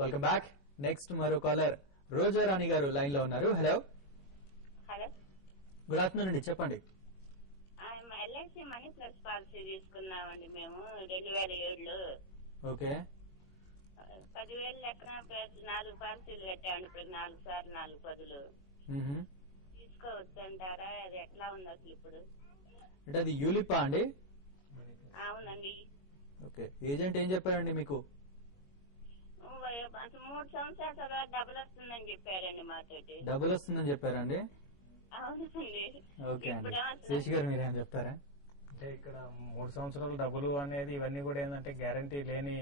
Welcome back. Next మరో caller రోజా రాణి గారు line లో ఉన్నారు. హలో హలో, గుడ్ ఆఫ్టర్నూన్ అండి, చెప్పండి. ఎల్ఐసి మనీ ప్లస్ పాలసీ తీసుకున్నామండి మేము 2007లో. ఓకే, 10,000 లెక్కన 4 పాలసీలు కట్టామండి. ఇప్పుడు 4 సార్లు 4 పదులు తీసుకోవచ్చంటారా? అది ఎట్లా ఉంది అసలు ఇప్పుడు? అంటే అది యూలిపా అండి? అవునండి. ఓకే, ఏజెంట్ ఏం చెప్పారండి మీకు? 3 సంవత్సరాల తర్వాత డబుల్ వస్తుందని చెప్పారండి మాతోటి. డబుల్ వస్తుందని చెప్పారండి? అవునండి. ఓకే అండి, శేషి గారు మీరేం చెప్తారా? అంటే ఇక్కడ 3 సంవత్సరాలు డబ్బులు అనేది ఇవన్నీ కూడా ఏంటంటే గ్యారంటీ లేని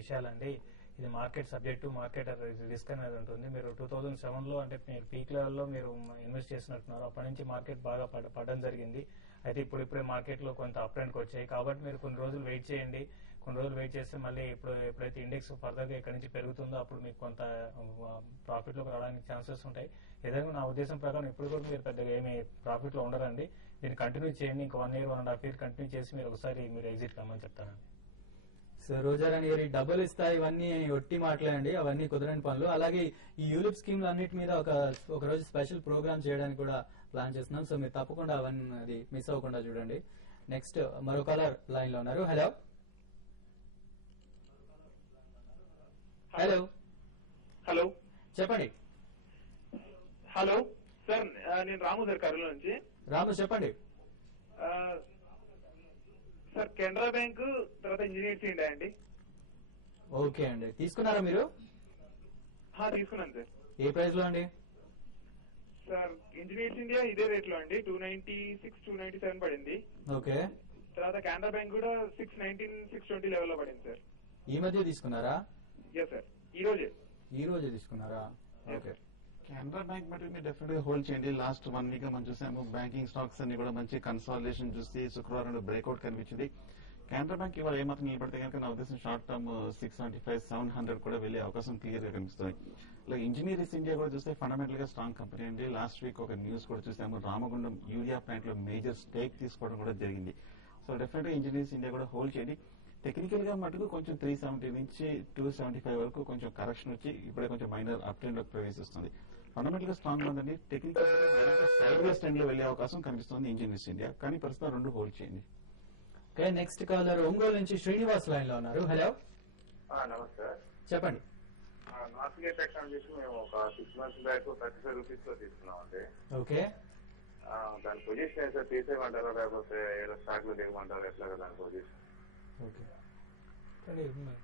విషయాలండి. ఇది market subject to market risk అనేది ఉంటుంది. మీరు 2007లో అంటే మీరు పీక్ లెవెల్లో మీరు ఇన్వెస్ట్ చేసినట్టున్నారు. అప్పటి నుంచి మార్కెట్ బాగా పడడం జరిగింది. అయితే ఇప్పుడే మార్కెట్ లో కొంత అప్ ట్రెండ్కి వచ్చాయి. కాబట్టి మీరు కొన్ని రోజులు వెయిట్ చేయండి. కొన్ని రోజులు వెయిట్ చేస్తే మళ్ళీ ఎప్పుడైతే ఇండెక్స్ ఫర్దర్ గా ఇక్కడ నుంచి పెరుగుతుందో అప్పుడు మీకు కొంత ప్రాఫిట్ లోకి రావడానికి ఛాన్సెస్ ఉంటాయి. ఏదైనా నా ఉద్దేశం ప్రకారం ఇప్పుడు కూడా మీరు పెద్దగా ఏమి ప్రాఫిట్ లో ఉండరండి. దీన్ని కంటిన్యూ చేయండి. ఇంకా 1 year 1.5 year కంటిన్యూ చేసి మీరు ఒకసారి మీరు ఎగ్జిట్ కమ్మని చెప్తానండి. సో రోజారాణి గారి డబ్బులు ఇస్తాయి ఇవన్నీ ఒట్టి మాట్లాడండి, అవన్నీ కుదరని పనులు. అలాగే ఈ యూలిప్ స్కీమ్లు అన్నిటి మీద ఒక రోజు స్పెషల్ ప్రోగ్రామ్ చేయడానికి కూడా ప్లాన్ చేస్తున్నాం. సో మీరు తప్పకుండా అవన్నీ అది మిస్ అవ్వకుండా చూడండి. నెక్స్ట్ మరో కాలర్ లైన్ లో ఉన్నారు. హలో హలో హలో, చెప్పండి. హలో సార్, నేను రాము సార్, కర్నూలు నుంచి. రాము చెప్పండి. సార్, కెనరా బ్యాంక్ తర్వాత ఇంజనీర్స్ ఇండియా అండి. ఓకే అండి, తీసుకున్నారా మీరు? తీసుకున్నాను సార్. ఏ ప్రైస్ లో అండి? సార్, ఇంజనీర్స్ ఇండియా ఇదే రేట్ లో అండి, 296, 297 పడింది. ఓకే, తర్వాత కెనరా బ్యాంక్ కూడా 619, 620 లెవెల్ లో పడింది సార్. ఈ మధ్య తీసుకున్నారా? ఎస్ సార్, ఈ రోజే తీసుకున్నారా? ఓకే. కెనరా బ్యాంక్ మటుకు మీరు డెఫినెట్ గా హోల్డ్ చేయండి. లాస్ట్ 1 week మనం చూసాము బ్యాంకింగ్ స్టాక్స్ అన్ని కూడా మంచి కన్సాలిడేషన్ చూసి శుక్రవారం బ్రేక్అవుట్ కనిపించింది. కెనరా బ్యాంక్ ఇవాళ ఏమాత్రం నిలబడితే కనుక నా ఉద్దేశం షార్ట్ టర్మ్ 675, 700 కూడా వెళ్లే అవకాశం క్లియర్ గా కనిపిస్తుంది. అలాగే ఇంజనీర్స్ ఇండియా కూడా చూస్తే ఫండమెంటల్ గా స్ట్రాంగ్ కంపెనీ అండి. లాస్ట్ వీక్ ఒక న్యూస్ కూడా చూసాము, రామగుండం యూరియా ప్లాంట్ లో మేజర్ స్టేక్ తీసుకోవడం కూడా జరిగింది. సో డెఫినెట్ గా ఇంజనీర్స్ ఇండియా కూడా హోల్డ్ చేయండి. టెక్నికల్ గా మటుకు కొంచెం 370 నుంచి 275 వరకు కొంచెం కరెక్షన్ వచ్చి ఇప్పుడే కొంచెం మైనర్ అప్ ట్రెండ్ లోకి ప్రవేశిస్తుంది. ఫండమెంటల్ గా స్ట్రాంగ్ ఉందండి. టెక్నికల్ సైడ్ వేస్ ట్రెండ్ లో వెళ్లే అవకాశం కనిపిస్తుంది ఇంజనీర్స్ ఇండియా, కానీ ప్రస్తుతం 2 హోల్డ్ చేయండి. ఓకే, నెక్స్ట్ కాలర్ ఒంగోలు నుంచి శ్రీనివాస్ లైన్ లో ఉన్నారు. హలో నమస్తే, చెప్పండి. నాసికే టెక్నాలజీస్ మేము ఒక 6 months బ్యాక్ 35 రూపీస్ లో తీసుకున్నామండి. ఓకే, దాని పొజిషన్ అయితే తీసేయమంటారా లేకపోతే ఏదో స్టాక్ లో దిగమంటారా, ఎట్లా దాని పొజిషన్? ఓకే.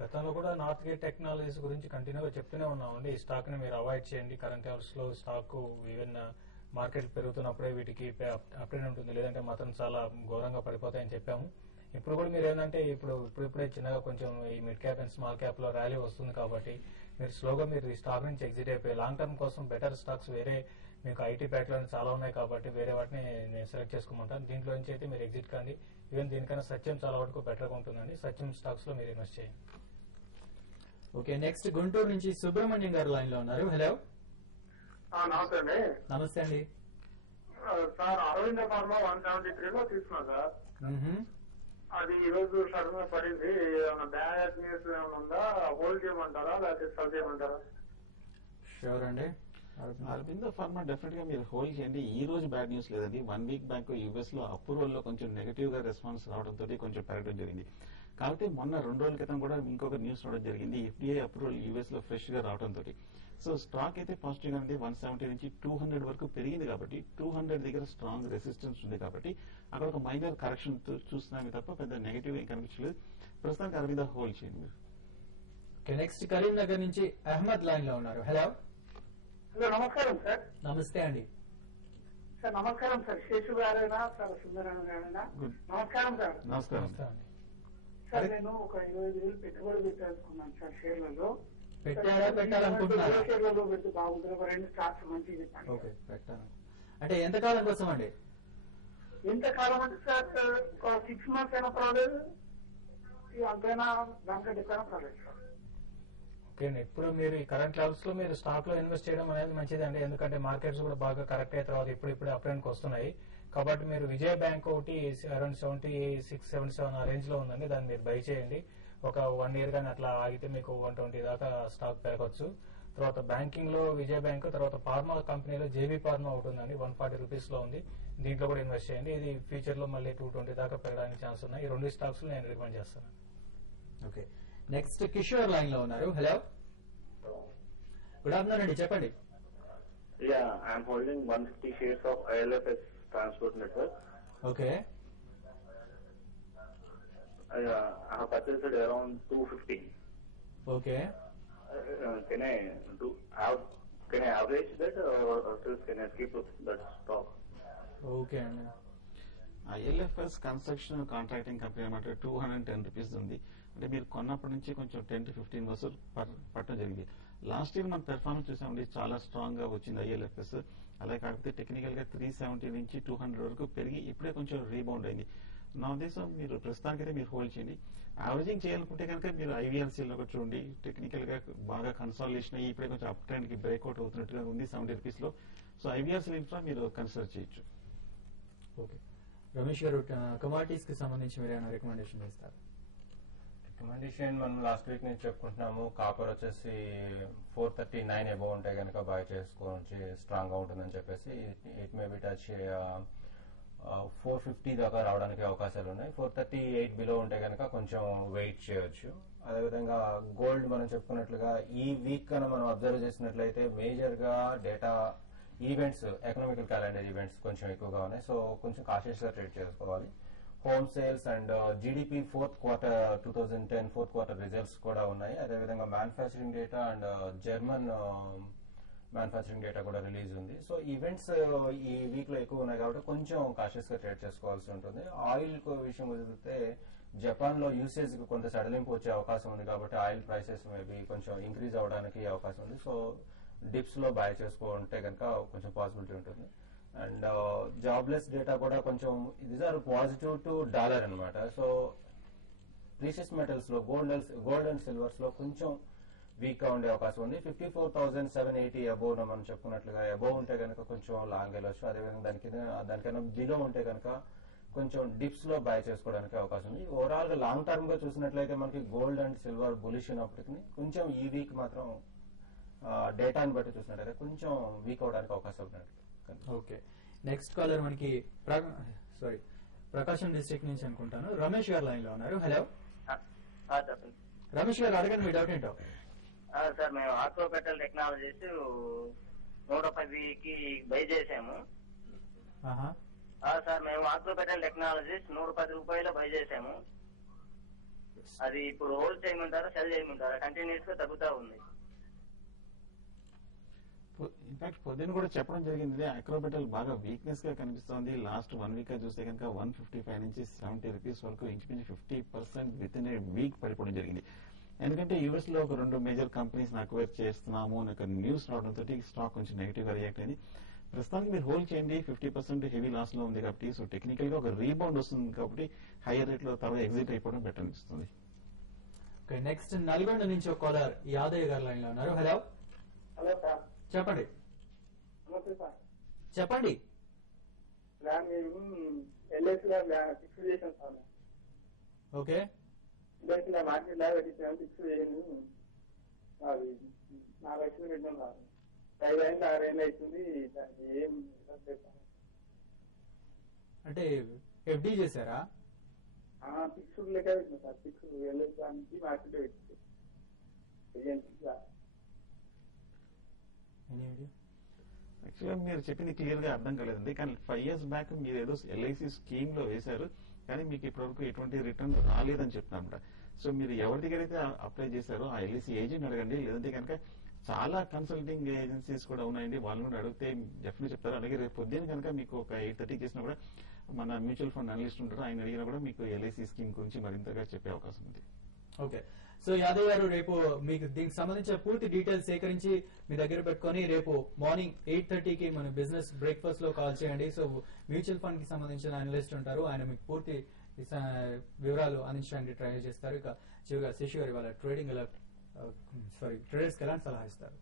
గతంలో కూడా నార్త్ గేట్ టెక్నాలజీస్ గురించి కంటిన్యూగా చెప్తూనే ఉన్నామండి. ఈ స్టాక్ ని మీరు అవాయిడ్ చేయండి. కరెంట్ అవర్స్ లో స్టాక్ ఈవెన్ మార్కెట్ పెరుగుతున్నప్పుడే వీటికి అప్డేట్ ఉంటుంది, లేదంటే మాత్రం చాలా ఘోరంగా పడిపోతాయని చెప్పాము. ఇప్పుడు కూడా మీరు ఏంటంటే ఇప్పుడే చిన్నగా కొంచెం ఈ mid cap and small cap లో ర్యాలీ వస్తుంది కాబట్టి మీరు స్లోగా మీరు ఈ స్టాక్ నుంచి ఎగ్జిట్ అయిపోయి లాంగ్ టర్మ్ కోసం బెటర్ స్టాక్స్ వేరే మీకు ఐటీ ప్యాక్లో చాలా ఉన్నాయి కాబట్టి వేరే వాటిని నేను సెలెక్ట్ చేసుకోమంటాను. దీంట్లో నుంచి అయితే మీరు ఎగ్జిట్ కండి. ఈవెన్ దీనికన్నా సత్యం చాలా వరకు బెటర్ గా ఉంటుందండి. సత్యం స్టాక్స్ లో మీరు ఇన్వెస్ట్ చేయండి. ఓకే, నెక్స్ట్ గుంటూరు నుంచి సుబ్రహ్మణ్యం గారు లైన్ లో ఉన్నారు. హలో నమస్తే అండి. నమస్తే అండి. సార్, అరవింద ఫార్మా 173 లో తీసుకున్నా సార్. అది ఈ రోజు సడన్ గా పడింది. బ్యాడ్ న్యూస్ ఏమైనా ఉందా? హోల్డ్ చేయమంటారా లేకపోతే సెల్ చేయమంటారా? షూర్ అండి. అరవింద ఫార్మా డెఫినెట్ గా మీరు హోల్డ్ చేయండి. ఈ రోజు బ్యాడ్ న్యూస్ లేదండి. 1 week బ్యాక్ యూఎస్ లో అప్రూవల్ లో కొంచెం నెగటివ్ గా రెస్పాన్స్ రావడంతో కొంచెం పెరగడం జరిగింది. కాబట్టి మొన్న 2 రోజుల క్రితం కూడా ఇంకొక న్యూస్ రావడం జరిగింది, ఎఫ్డీఐ అప్రూవల్ యూఎస్ లో ఫ్రెష్ గా రావడంతో. సో స్టాక్ అయితే పాజిటివ్ గా ఉంది. 170 నుంచి 200 వరకు పెరిగింది కాబట్టి 200 దగ్గర స్ట్రాంగ్ రెసిస్టెన్స్ ఉంది కాబట్టి అక్కడ ఒక మైనర్ కరెక్షన్ చూస్తున్నామే తప్ప పెద్ద నెగటివ్ ఏం కనిపించలేదు. ప్రస్తుతానికి అరవింద హోల్డ్ చేయండి మీరు. నెక్స్ట్ కరీంనగర్ నుంచి అహ్మద్ లైన్ లో ఉన్నారు. హలో హలో, నమస్కారం సార్. నమస్తే అండి. సార్ నమస్కారం సార్. శేషు గారైనా సార్, సుందరరావు గారైనా నమస్కారం సార్. నమస్కారం సార్, నేను ఒక 25,000 పెట్టుబడి పెట్టాలనుకున్నాను సార్ షేర్లలో. పెట్టాలనుకుంటున్నారా? షేర్లలో పెడితే బాగుంటుంది. ఒక 2 స్టాక్స్ మంచిగా చెప్పండి. ఓకే, పెట్టాను. అంటే ఎంతకాలం కోసం అండి? ఎంతకాలం అంటే సార్, ఒక 6 months అయినా పర్వాలేదు, అంతైనా దానికంటే ఎక్కువైనా పర్వాలేదు సార్. ఓకే అండి, ఇప్పుడు మీరు ఈ కరెంట్ లెవెల్స్ లో మీరు స్టాక్ లో ఇన్వెస్ట్ చేయడం అనేది మంచిదండి. ఎందుకంటే మార్కెట్స్ కూడా బాగా కరెక్ట్ అయిన తర్వాత ఇప్పుడే అప్ ట్రెండ్కి వస్తున్నాయి. కాబట్టి మీరు విజయ బ్యాంక్ ఒకటి అరౌండ్ 76, 77 ఆ రేంజ్ లో ఉందండి, దాన్ని మీరు బై చేయండి. ఒక 1 year కానీ అట్లా ఆగితే మీకు 120 దాకా స్టాక్ పెరగచ్చు. తర్వాత బ్యాంకింగ్ లో విజయ బ్యాంక్, తర్వాత ఫార్మా కంపెనీలో జేబీ ఫార్మా ఒకటి ఉందండి, 140 రూపీస్ లో ఉంది. దీంట్లో కూడా ఇన్వెస్ట్ చేయండి. ఇది ఫ్యూచర్ లో మళ్ళీ 220 దాకా పెరగడానికి ఛాన్స్ ఉన్నాయి. ఈ 2 స్టాక్స్ నేను రికమెండ్ చేస్తాను. ఓకే, నెక్స్ట్ కిషోర్ లైన్ లో ఉన్నారు. హలో, గుడ్ ఆఫ్టర్నూన్ అండి, చెప్పండి. Yeah, I'm holding 150 shares of ILFS Transport Network. Okay. I have purchased it around 250. Okay. Can I average that or can I skip that stock? Okay అండి. IL&FS construction contracting company అన్నమాట 210 rupees ఉంది. అంటే మీరు కొన్నప్పటి నుంచి కొంచెం 10 to 15 వసూలు పట్టడం జరిగింది. లాస్ట్ ఇయర్ మన పెర్ఫార్మెన్స్ చూసామండి, చాలా స్ట్రాంగ్ గా వచ్చింది ఐఎల్ఎఫ్ఎస్. అలా కాకపోతే టెక్నికల్ గా 370 నుంచి 200 వరకు పెరిగి ఇప్పుడే కొంచెం రీబౌండ్ అయింది. నా ఉద్దేశం మీరు ప్రస్తుతానికైతే మీరు హోల్డ్ చేయండి. యావరేజింగ్ చేయాలనుకుంటే కనుక మీరు ఐవీఆర్సీలో కూడా చూడండి, టెక్నికల్ గా బాగా కన్సాలిడేషన్ అయ్యి ఇప్పుడే కొంచెం అప్ ట్రెండ్ కి బ్రేక్అవుట్ అవుతున్నట్టుగా ఉంది 70 రూపీస్ లో. సో ఐవీఆర్సీ ఇన్ఫ్రా మీరు కన్సిడర్ చేయొచ్చు. ఓకే, రమేష్ గారు కమాడిటీస్ కి సంబంధించి మీరు ఏమైనా రికమెండేషన్ ఇస్తారు? రికమెండేషన్ మనం లాస్ట్ వీక్ నుంచి చెప్పుకుంటున్నాము. కాపర్ వచ్చేసి 439 అబౌవ్ ఉంటే కనుక బై చేసుకోవచ్చు, స్ట్రాంగ్ గా ఉంటుందని చెప్పేసి. ఇట్ మే బి టచ్ 450 దాకా రావడానికి అవకాశాలు ఉన్నాయి. 438 బిలో ఉంటే కనుక కొంచెం వెయిట్ చేయొచ్చు. అదేవిధంగా గోల్డ్ మనం చెప్పుకున్నట్లుగా ఈ వీక్ కన్నా మనం అబ్జర్వ్ చేసినట్లయితే మేజర్ గా data events, economical calendar events కొంచెం ఎక్కువగా ఉన్నాయి. సో కొంచెం కాషియస్ గా ట్రేడ్ చేసుకోవాలి. Home sales and GDP fourth quarter results కూడా ఉన్నాయి. అదేవిధంగా manufacturing data and German manufacturing data కూడా రిలీజ్ ఉంది. సో ఈవెంట్స్ ఈ వీక్ లో ఎక్కువ ఉన్నాయి కాబట్టి కొంచెం కాషియస్ గా ట్రేడ్ చేసుకోవాల్సి ఉంటుంది. ఆయిల్ విషయం వదిలితే జపాన్ లో యూసేజ్ కి కొంత సడలింపు వచ్చే అవకాశం ఉంది కాబట్టి ఆయిల్ ప్రైసెస్ మేబీ కొంచెం ఇంక్రీజ్ అవడానికి అవకాశం ఉంది. సో డిప్స్ లో బై చేసుకుంటే కనుక కొంచెం పాసిబిలిటీ ఉంటుంది. అండ్ జాబ్లెస్ డేటా కూడా కొంచెం these are positive to dollar అనమాట. సో ప్రీషియస్ మెటల్స్ లో గోల్డ్ అండ్ సిల్వర్స్ లో కొంచెం వీక్ గా ఉండే అవకాశం ఉంది. 54,780 అబోవ్ మనం చెప్పుకున్నట్లుగా అబోవ్ ఉంటే కనుక కొంచెం లాంగ్ వెళ్ళొచ్చు. అదేవిధంగా దానికన్నా బిలో ఉంటే కనుక కొంచెం డిప్స్ లో బై చేసుకోవడానికి అవకాశం ఉంది. ఓవరాల్ గా లాంగ్ టర్మ్ గా చూసినట్లయితే మనకి గోల్డ్ అండ్ సిల్వర్ బులిష్ ఉన్నప్పటికీ కొంచెం ఈ వీక్ మాత్రం డేటాని బట్టి చూసినట్లయితే కొంచెం వీక్ అవడానికి అవకాశం ఉన్నట్టు. ఓకే, నెక్స్ట్ కాలర్ మనకి ప్రకాశం డిస్ట్రిక్ట్ నుంచి అనుకుంటాను. రమేష్ గారు లైన్ లో ఉన్నారు. హలో చెప్పండి రమేష్ గారు, అడగండి మీ డౌట్ ఏంటో. సార్, మేము ఆక్రోపెటల్ టెక్నాలజీస్ 110కి బై చేసాము. సార్, మేము ఆక్రోపెటల్ టెక్నాలజీస్ 110 రూపాయలు బై చేసాము. అది ఇప్పుడు హోల్డ్ చేయమంటారా, సెల్ చేయమంటారా? కంటిన్యూస్ గా తగ్గుతా ఉంది. ఇన్ఫాక్ట్ పొద్దున్న కూడా చెప్పడం జరిగింది, అక్రోబెటల్ బాగా వీక్నెస్ గా కనిపిస్తోంది. లాస్ట్ 1 వీక్ గా చూస్తే కనుక 155 నుంచి 70 రూపీస్ వరకు ఇంచుమించు 50% విత్ ఇన్ ఏ వీక్ పడిపోవడం జరిగింది. ఎందుకంటే యూఎస్ లో ఒక 2 మేజర్ కంపెనీస్ అక్వైర్ చేస్తున్నాము అని ఒక న్యూస్ రావడంతో స్టాక్ కొంచెం నెగిటివ్ గా రియాక్ట్ అయింది. ప్రస్తుతానికి మీరు హోల్డ్ చేయండి, 50% హెవీ లాస్ లో ఉంది కాబట్టి. సో టెక్నికల్ గా ఒక రీబౌండ్ వస్తుంది కాబట్టి హైయర్ రేట్ లో తర్వాత ఎగ్జిట్ అయిపోవడం బెటర్ అనిపిస్తుంది. నెక్స్ట్ నల్గొండ నుంచి ఒక కాలర్ యాదయ్య గారు లైన్ లో ఉన్నారు. హలో హలో సార్, చెప్పండి. నమస్తే సార్. చెప్పండి. ఎల్ఐసి ఫిక్స్ చేసాం సార్. ఓకే, ఎల్ఐసి మార్కెట్ లాగా పెట్టించాము, ఫిక్స్ చేయండి. అది 4 లక్షలు పెట్టినాం సార్. 5 ఏళ్ళు 6 ఏళ్ళు అవుతుంది. దానికి ఏం అంటే ఎఫ్డీ చేశారా? ఫిక్స్డ్ లెక్క పెట్టినాం సార్. ఫిక్స్డ్ ఎల్ఐసి నుంచి మార్కెట్ పెట్టింది. యాక్చువల్గా మీరు చెప్పింది క్లియర్ గా అర్థం కాలేదండి. కానీ 5 years బ్యాక్ మీరు ఏదో ఎల్ఐసి స్కీమ్ లో వేశారు, కానీ మీకు ఇప్పటివరకు ఎటువంటి రిటర్న్ రాలేదని చెప్తున్నా. సో మీరు ఎవరి దగ్గర అయితే అప్లై చేశారో ఆ ఎల్ఐసి ఏజెంట్ అడగండి. లేదంటే కనుక చాలా కన్సల్టింగ్ ఏజెన్సీస్ కూడా ఉన్నాయండి, వాళ్ళు కూడా అడిగితే డెఫినెట్ చెప్తారు. అలాగే రేపు పొద్దున్న కనుక మీకు ఒక 8:30 చేసినా కూడా మన మ్యూచువల్ ఫండ్ అనలిస్ట్ ఉంటారు, ఆయన అడిగినా కూడా మీకు ఎల్ఐసి స్కీమ్ గురించి మరింతగా చెప్పే అవకాశం ఉంది. ఓకే, సో యాదవ్ గారు, రేపు మీకు దీనికి సంబంధించిన పూర్తి డీటెయిల్స్ సేకరించి మీ దగ్గర పెట్టుకుని రేపు మార్నింగ్ 8:30కి మన బిజినెస్ బ్రేక్ఫాస్ట్ లో కాల్ చేయండి. సో మ్యూచువల్ ఫండ్ కి సంబంధించిన అనలిస్ట్ ఉంటారు, ఆయన మీకు పూర్తి వివరాలు అందించడానికి ట్రై చేస్తారు. ఇక చివరిగా శశి గారు ఇవాళ ట్రేడర్స్ కి ఎలాంటి సలహా ఇస్తారు?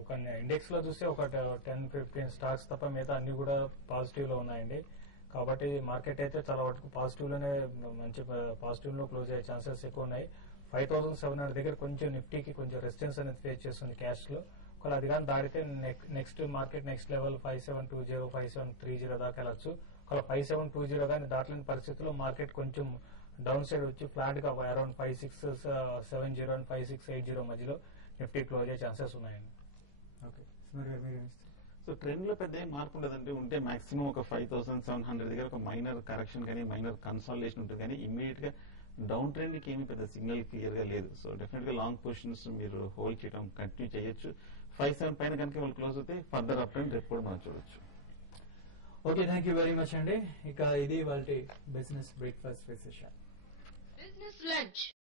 ఒక ఇండెక్స్ లో చూస్తే ఒక 10-15 స్టాక్స్ తప్ప మిగతా అన్ని కూడా పాజిటివ్ లో ఉన్నాయండి. కాబట్టి మార్కెట్ అయితే చాలా వరకు పాజిటివ్ లోనే మంచి పాజిటివ్ లో క్లోజ్ అయ్యే ఛాన్సెస్ ఎక్కువ ఉన్నాయి. 5700 దగ్గర కొంచెం నిఫ్టీకి కొంచెం రెసిస్టెన్స్ అనేది ఫేస్ చేస్తుంది క్యాష్ లో. ఒకవేళ అది కానీ దాడితే నెక్స్ట్ మార్కెట్ నెక్స్ట్ లెవెల్ 5720 5730 దాకా వెళ్ళొచ్చు. ఒకవేళ 5720 కానీ దాటలేని పరిస్థితుల్లో మార్కెట్ కొంచెం డౌన్ సైడ్ వచ్చి ఫ్లాట్ గా అరౌండ్ 5670 అండ్ 5680 మధ్యలో నిఫ్టీ క్లోజ్ అయ్యే ఛాన్సెస్ ఉన్నాయండి. ఓకే సుమర్ గారు మీరు సో ట్రెండ్ లో పెద్ద ఏం మార్పు ఉండదండి. ఉంటే మాక్సిమం ఒక 5700 దగ్గర ఒక మైనర్ కరెక్షన్ కానీ మైనర్ కన్సాలిడేషన్ ఉంటుంది కానీ ఇమ్మీడియట్ గా డౌన్ ట్రెండ్ కి ఏమి పెద్ద సిగ్నల్ క్లియర్ గా లేదు. సో డెఫినెట్ గా లాంగ్ పొజిషన్స్ మీరు హోల్డ్ చేయడం కంటిన్యూ చేయొచ్చు. 57 పైన కనుక వాళ్ళు క్లోజ్ అయితే ఫర్దర్ అప్ ట్రెండ్ రేపు కూడా మనం చూడొచ్చు. Okay thank you very much అండి. ఇక ఇది వాళ్ళ business breakfast session. Business lunch